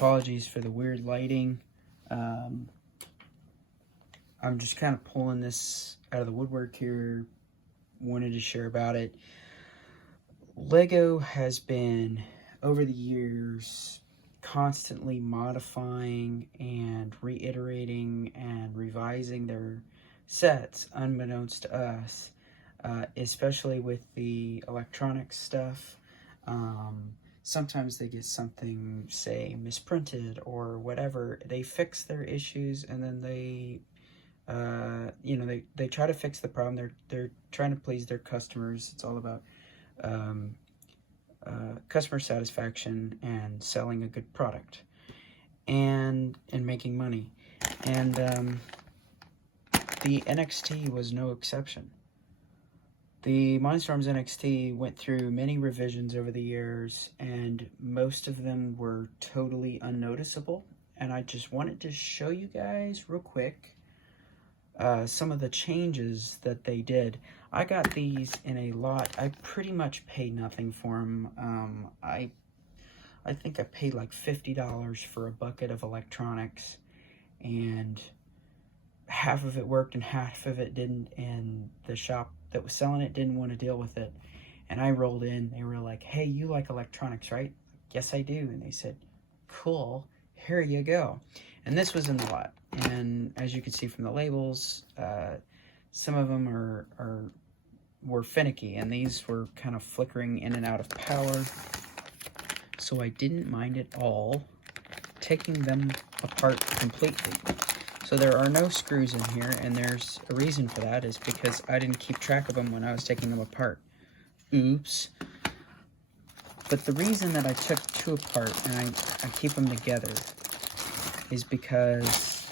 apologies for the weird lighting. I'm just kind of pulling this out of the woodwork here. Wanted to share about it. Lego has been, over the years, constantly modifying and reiterating and revising their sets, unbeknownst to us, especially with the electronic stuff. Sometimes they get something, say, misprinted or whatever. They fix their issues, and then they try to fix the problem. They're trying to please their customers. It's all about customer satisfaction and selling a good product and making money. And the NXT was no exception. The Mindstorms NXT went through many revisions over the years, and most of them were totally unnoticeable. And I just wanted to show you guys real quick some of the changes that they did. I got these in a lot. I pretty much paid nothing for them. I think I paid like $50 for a bucket of electronics, and half of it worked and half of it didn't, and the shop that was selling it didn't want to deal with it. And I rolled in. They were like, "Hey, you like electronics, right?" "Yes, I do." And they said, "Cool, here you go." And this was in the lot. And as you can see from the labels, some of them were finicky, and these were kind of flickering in and out of power. So I didn't mind at all taking them apart completely. So there are no screws in here, and there's a reason for that, is because I didn't keep track of them when I was taking them apart. Oops. But the reason that I took two apart and I keep them together is because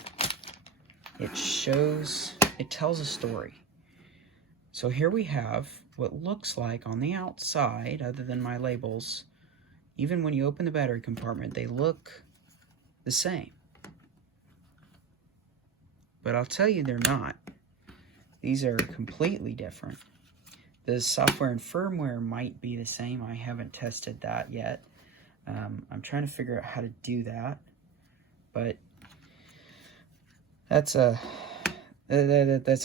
it tells a story. So here we have what looks like on the outside, other than my labels, even when you open the battery compartment, they look the same. But I'll tell you, they're not. These are completely different. The software and firmware might be the same. I haven't tested that yet. I'm trying to figure out how to do that. But that's a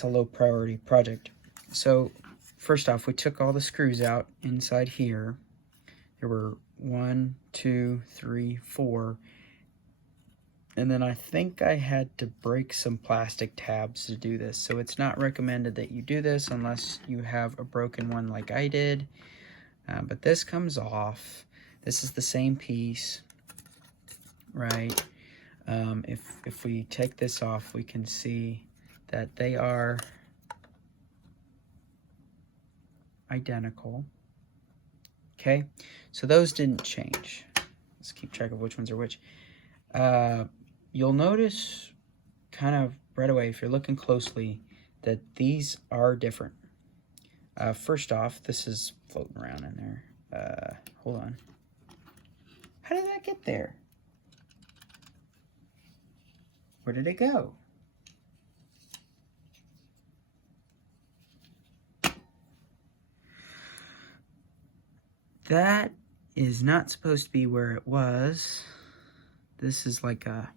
low priority project. So first off, we took all the screws out inside here. There were 1, 2, 3, 4. And then I think I had to break some plastic tabs to do this. So it's not recommended that you do this unless you have a broken one like I did. But this comes off. This is the same piece, right? If we take this off, we can see that they are identical. Okay, so those didn't change. Let's keep track of which ones are which. You'll notice kind of right away, if you're looking closely, that these are different. First off, this is floating around in there. Hold on. How did that get there? Where did it go? That is not supposed to be where it was. This is like a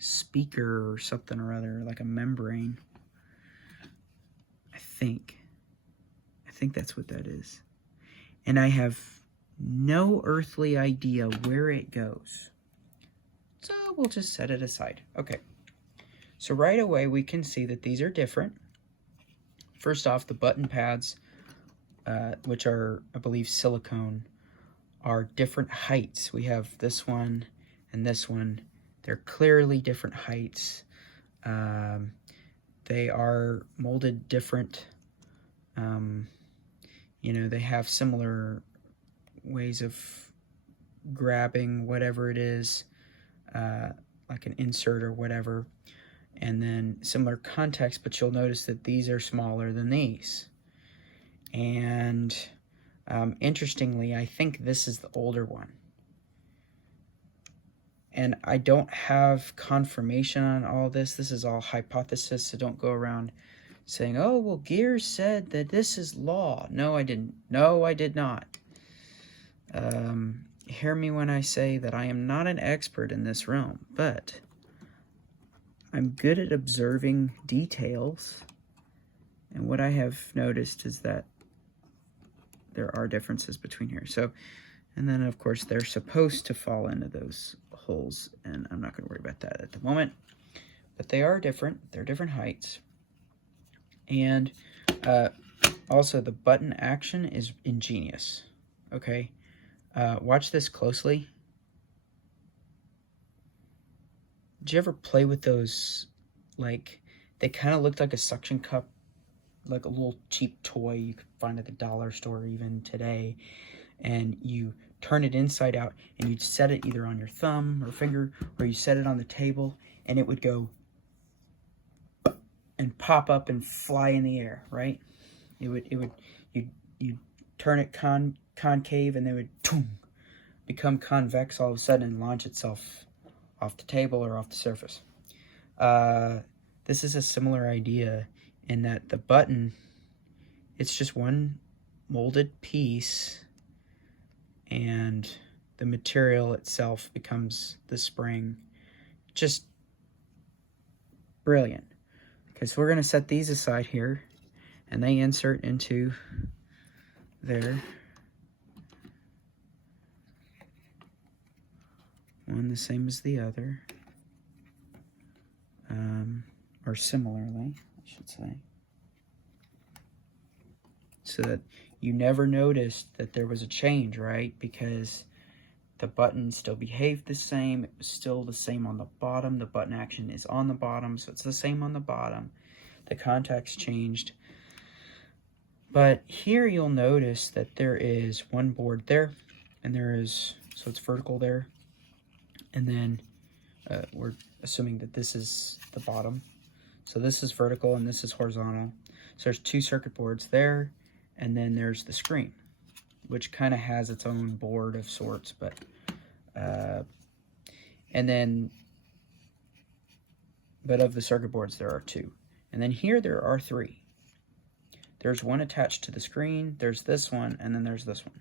speaker or something or other, like a membrane. I think that's what that is. And I have no earthly idea where it goes. So we'll just set it aside. Okay. So right away we can see that these are different. First off, the button pads, which are, I believe, silicone, are different heights. We have this one and this one. They're clearly different heights. They are molded different. They have similar ways of grabbing whatever it is, like an insert or whatever, and then similar context, but you'll notice that these are smaller than these. And interestingly, I think this is the older one. And I don't have confirmation on all this. This is all hypothesis, so don't go around saying, "Oh, well, Gears said that this is law." No, I didn't. No, I did not. hear me when I say that I am not an expert in this realm, but I'm good at observing details, and what I have noticed is that there are differences between here. So, and then of course they're supposed to fall into those holes, and I'm not going to worry about that at the moment, but they are different. They're different heights. And also the button action is ingenious. Okay, watch this closely. Did you ever play with those, like, they kind of looked like a suction cup, like a little cheap toy you could find at the dollar store even today, and you turn it inside out, and you'd set it either on your thumb or finger, or you set it on the table, and it would go and pop up and fly in the air, right? You'd turn it concave, and it would become convex all of a sudden and launch itself off the table or off the surface. This is a similar idea in that the button, it's just one molded piece, and the material itself becomes the spring. Just brilliant. Okay, so we're going to set these aside here, and they insert into there. One the same as the other, or similarly, I should say, so that you never noticed that there was a change, right? Because the button still behaved the same. It was still the same on the bottom. The button action is on the bottom, so it's the same on the bottom. The contacts changed. But here you'll notice that there is one board there, and there is, so it's vertical there. And then we're assuming that this is the bottom. So this is vertical and this is horizontal. So there's two circuit boards there, and then there's the screen, which kind of has its own board of sorts, but but of the circuit boards there are two. And then here there are three. There's one attached to the screen, there's this one, and then there's this one.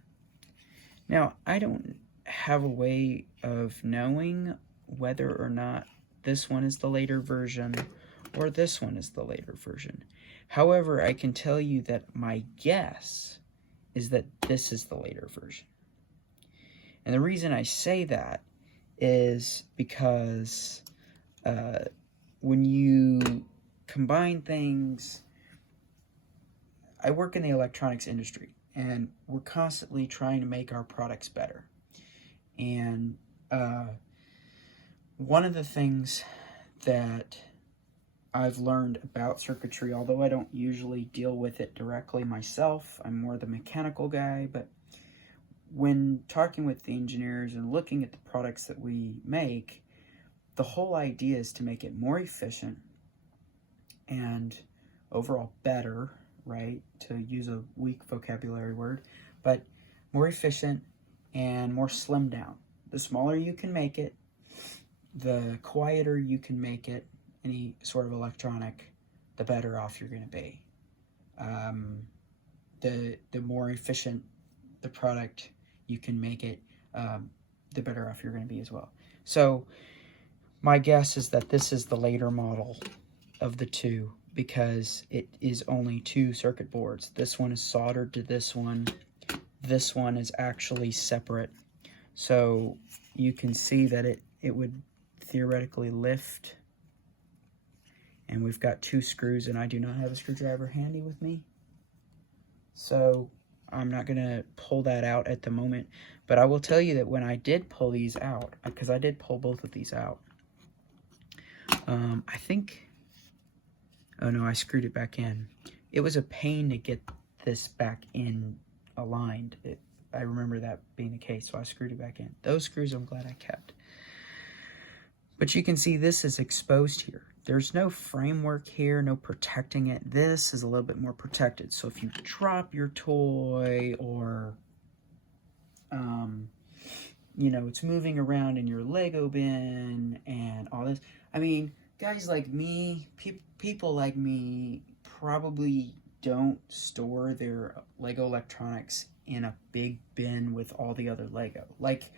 Now, I don't have a way of knowing whether or not this one is the later version or this one is the later version. However, I can tell you that my guess is that this is the later version. And the reason I say that is because when you combine things, I work in the electronics industry, and we're constantly trying to make our products better. And one of the things that I've learned about circuitry, although I don't usually deal with it directly myself, I'm more the mechanical guy, but when talking with the engineers and looking at the products that we make, the whole idea is to make it more efficient and overall better, right? To use a weak vocabulary word, but more efficient and more slimmed down. The smaller you can make it, the quieter you can make it, any sort of electronic, the better off you're going to be. The more efficient the product you can make it, the better off you're going to be as well. So my guess is that this is the later model of the two, because it is only two circuit boards. This one is soldered to this one. This one is actually separate. So you can see that it would theoretically lift. And we've got two screws, and I do not have a screwdriver handy with me. So I'm not going to pull that out at the moment. But I will tell you that when I did pull these out, because I did pull both of these out, I think, oh no, I screwed it back in. It was a pain to get this back in aligned. I remember that being the case, so I screwed it back in. Those screws I'm glad I kept. But you can see this is exposed here. There's no framework here, no protecting it. This is a little bit more protected. So if you drop your toy, or, you know, it's moving around in your Lego bin and all this. I mean, guys like me, people like me probably don't store their Lego electronics in a big bin with all the other Lego. Like,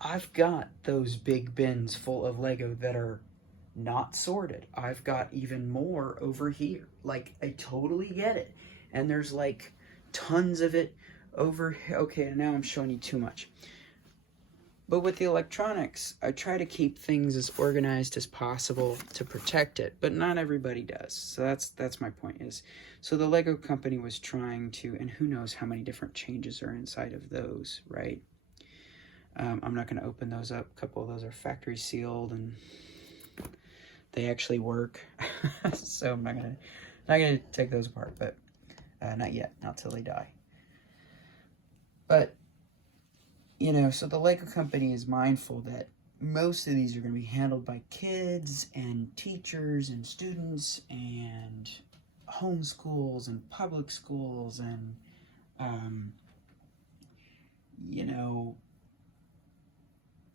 I've got those big bins full of Lego that are not sorted. I've got even more over here. Like, I totally get it. And there's like tons of it over here. Okay, now I'm showing you too much. But with the electronics, I try to keep things as organized as possible to protect it, but not everybody does. So that's my point is, so the Lego company was trying to, and who knows how many different changes are inside of those, right? I'm not going to open those up. A couple of those are factory sealed and they actually work. So I'm not gonna take those apart, but not yet, not till they die. But you know, so the Lego company is mindful that most of these are going to be handled by kids and teachers and students and homeschools and public schools and you know,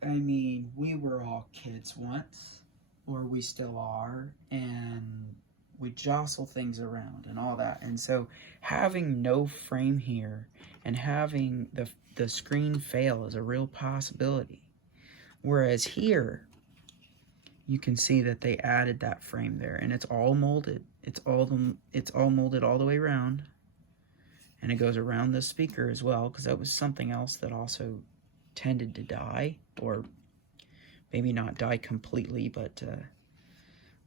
I mean, we were all kids once, or we still are, and we jostle things around and all that. And so having no frame here and having the screen fail is a real possibility. Whereas here, you can see that they added that frame there, and it's all molded. It's all molded all the way around, and it goes around the speaker as well, because that was something else that also tended to die, or maybe not die completely, but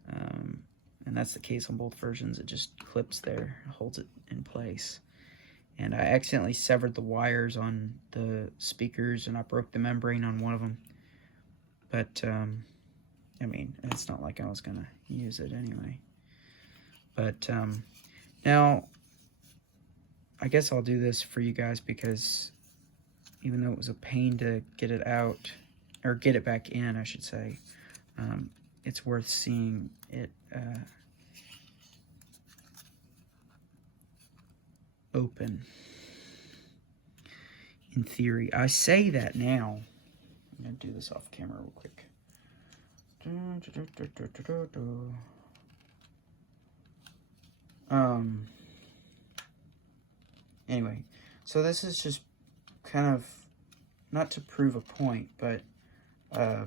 and that's the case on both versions. It just clips there, holds it in place. And I accidentally severed the wires on the speakers, and I broke the membrane on one of them. But I mean, it's not like I was gonna use it anyway. But now I guess I'll do this for you guys, because even though it was a pain to get it out, or get it back in, I should say, it's worth seeing it open. In theory, I say that now. I'm gonna do this off camera real quick. Anyway, so this is just kind of not to prove a point, but I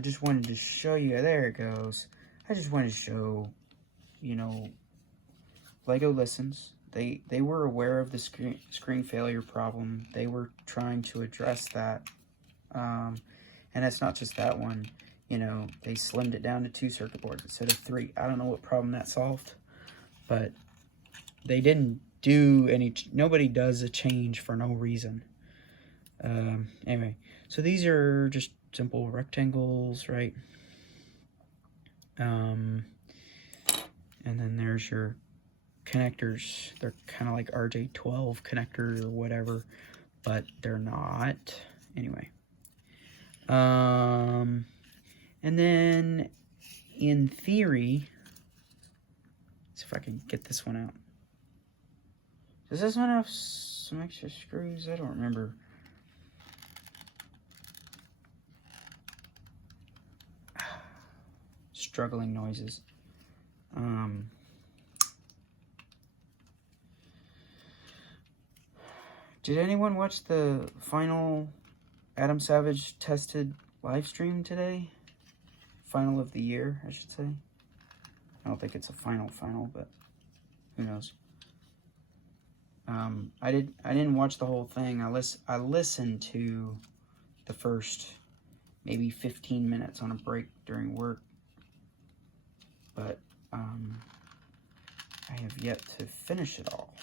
just wanted to show you. There it goes. I just wanted to show, you know, Lego listens. They were aware of the screen failure problem. They were trying to address that. And it's not just that one. You know, they slimmed it down to 2 circuit boards instead of 3. I don't know what problem that solved, but they didn't do any. Nobody does a change for no reason. Anyway, so these are just simple rectangles, right? And then there's your connectors. They're kind of like RJ12 connectors or whatever, but they're not. Anyway. And then in theory, let's see if I can get this one out. Does this one have some extra screws? I don't remember. Struggling noises. Did anyone watch the final Adam Savage tested live stream today? Final of the year, I should say. I don't think it's a final, but who knows? I didn't watch the whole thing. I listened to the first maybe 15 minutes on a break during work, but I have yet to finish it all.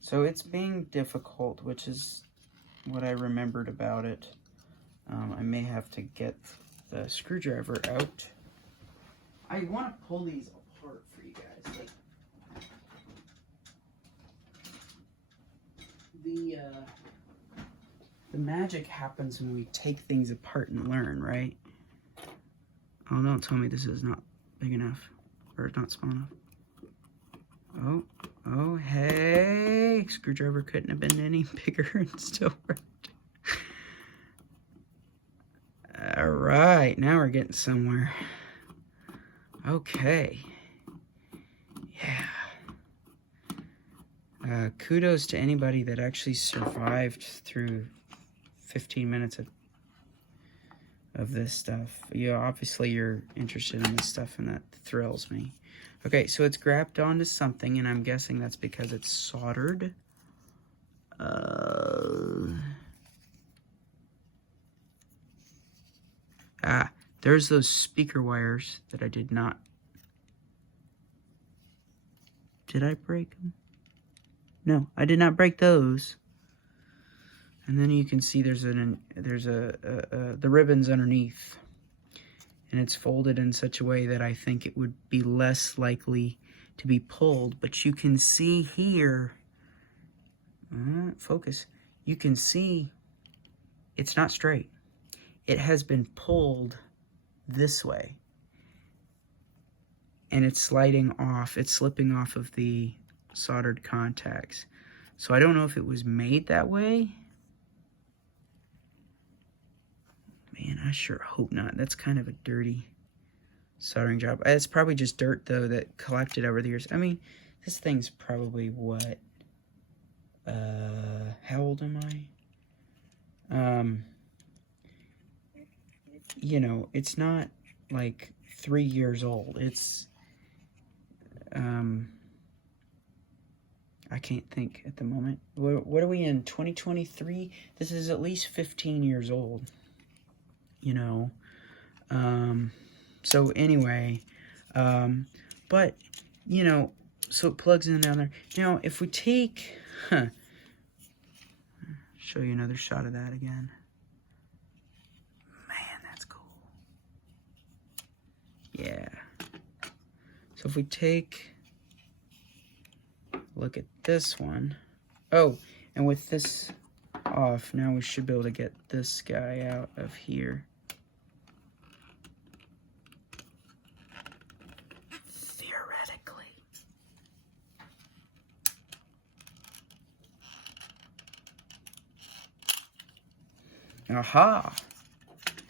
So it's being difficult, which is what I remembered about it. I may have to get the screwdriver out. I want to pull these apart for you guys. Like, the magic happens when we take things apart and learn, right? Oh, don't tell me this is not big enough, or it's not small enough. Oh, hey! Screwdriver couldn't have been any bigger and still worked. Alright, now we're getting somewhere. Okay. Yeah. Kudos to anybody that actually survived through 15 minutes of this stuff. Obviously you're interested in this stuff, and that thrills me. Okay, so it's grabbed onto something, and I'm guessing that's because it's soldered. There's those speaker wires that I did not... Did I break them? No, I did not break those. And then you can see there's the ribbons underneath. And it's folded in such a way that I think it would be less likely to be pulled. But you can see here, focus, you can see it's not straight. It has been pulled this way. And it's sliding off, it's slipping off of the soldered contacts. So I don't know if it was made that way. Man, I sure hope not. That's kind of a dirty soldering job. It's probably just dirt, though, that collected over the years. I mean, this thing's probably what? How old am I? You know, it's not like 3 years old. It's, I can't think at the moment. What are we in, 2023? This is at least 15 years old. You know, so anyway, but, you know, so it plugs in down there. Now, if we take, show you another shot of that again. Man, that's cool. Yeah. So if we take, look at this one. Oh, and with this off, now we should be able to get this guy out of here. Theoretically. Aha!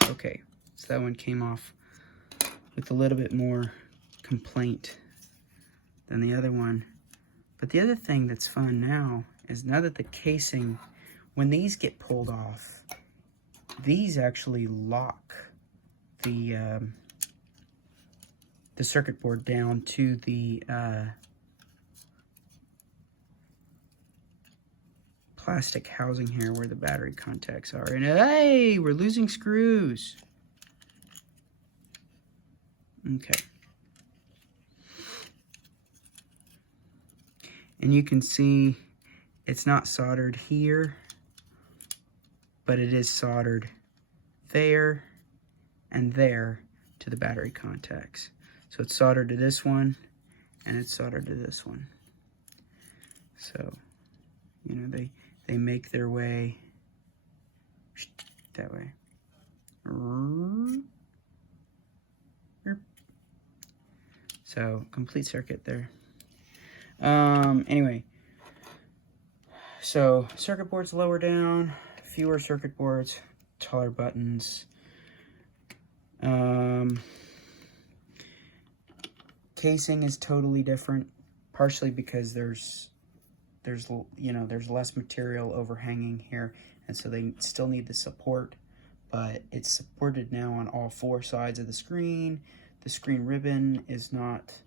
Okay, so that one came off with a little bit more complaint than the other one. But the other thing that's fun now is now that the casing, when these get pulled off, these actually lock the circuit board down to the plastic housing here where the battery contacts are. And hey, we're losing screws. Okay. And you can see it's not soldered here, but it is soldered there and there to the battery contacts. So it's soldered to this one, and it's soldered to this one. So, you know, they make their way that way. So, complete circuit there. Anyway, so circuit boards lower down, fewer circuit boards, taller buttons. Casing is totally different, partially because there's less material overhanging here, and so they still need the support, but it's supported now on all 4 sides of the screen. The screen ribbon is not,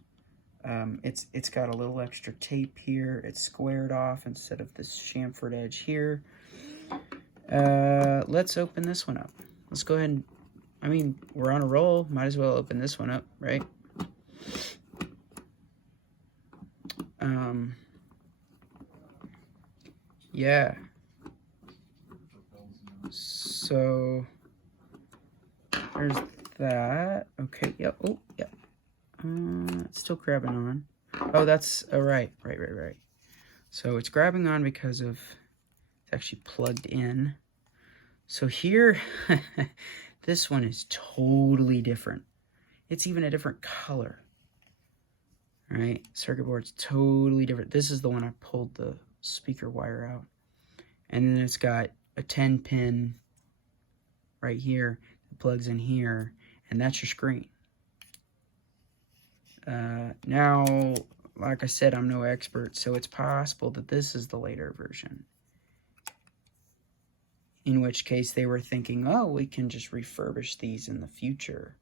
it's got a little extra tape here. It's squared off instead of this chamfered edge here. Let's open this one up. Let's go ahead and, I mean, we're on a roll. Might as well open this one up, right? Yeah. So, there's that. Okay, yep, oh, yeah. It's still grabbing on. Oh, that's, oh, right. So it's grabbing on because of, it's actually plugged in. So here, this one is totally different. It's even a different color. Right? Circuit board's totally different. This is the one I pulled the speaker wire out. And then it's got a 10-pin right here that plugs in here, and that's your screen. Now, like I said, I'm no expert, so it's possible that this is the later version. In which case they were thinking, oh, we can just refurbish these in the future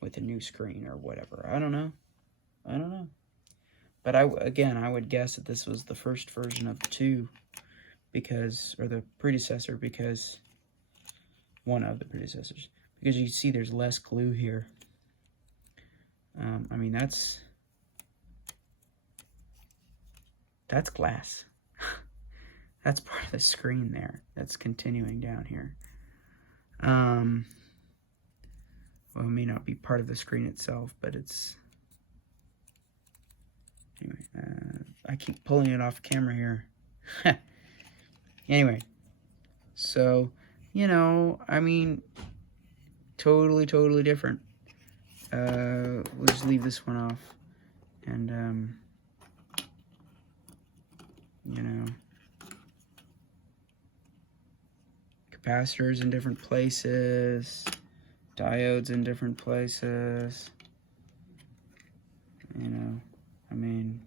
with a new screen or whatever. I don't know. But I would guess that this was the first version of the two, because, or the predecessor, because, one of the predecessors, because you see there's less glue here. I mean, that's glass. That's part of the screen there. That's continuing down here. Well, it may not be part of the screen itself, but it's... Anyway, I keep pulling it off camera here. Anyway, so, you know, I mean, totally different. We'll just leave this one off. And, you know, capacitors in different places, diodes in different places, you know, I mean,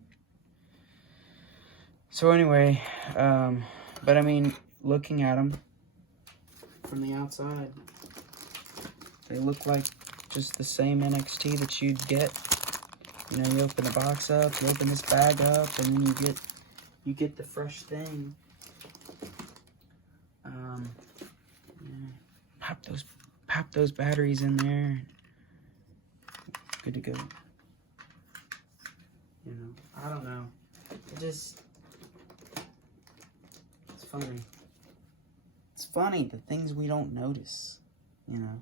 so anyway, but I mean, looking at them from the outside, they look like just the same NXT that you'd get. You know, you open the box up, you open this bag up, and then you get the fresh thing. Yeah. Pop those batteries in there. Good to go. You know, I don't know. It's funny. It's funny, the things we don't notice, you know.